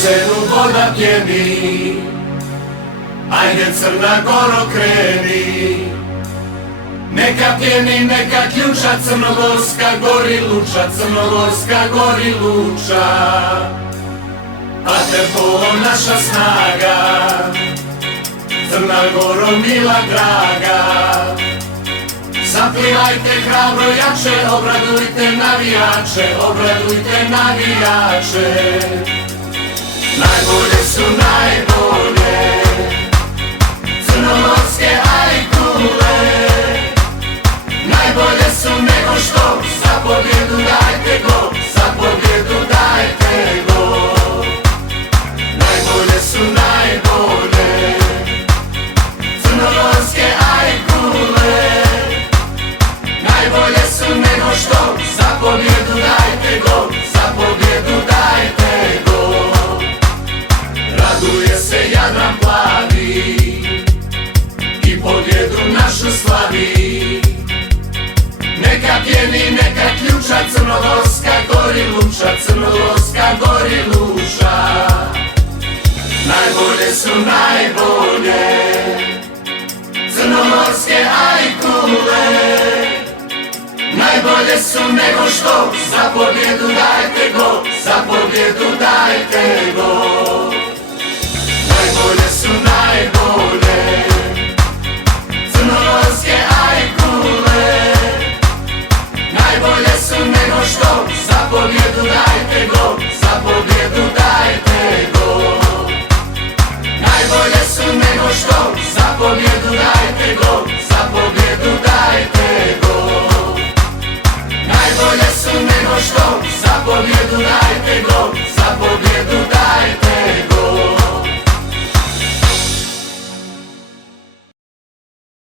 bazenu voda pjeni, ajde Crna Goro kreni. Neka pjeni, neka ključa, Crnogorska Goriluča, Crnogorska Goriluča. Vaterpolo naša snaga, Crna Goro mila draga. Zaplivajte hrabro jače, obradujte navijače, obradujte navijače. Najbolje su najbolje, crnogorske ajkule. Najbolje su nego što, za pobjedu dajte go, za pobjedu dajte go. Najbolje su najbolje, crnogorske ajkule. Najbolje su nego što, za pobjedu dajte go, za pobjedu dajte go. Raduje se Jadran plavi i pobjedu našu slavi. Neka pjeni, neka ključa, Crnogorska Goriluča, Crnogorska Goriluča. Najbolje su najbolje, crnogorske ajkule. Najbolje su nego što, za pobjedu dajte go, za pobjedu dajte go. Najbolje su najbolje, crnogorske ajkule. Najbolje su nego što, za pobjedu dajte go, za pobjedu dajte go. Najbolje su nego što, za pobjedu dajte go, za pobjedu dajte go. Najbolje su nego što, za pobjedu dajte go, za pobjedu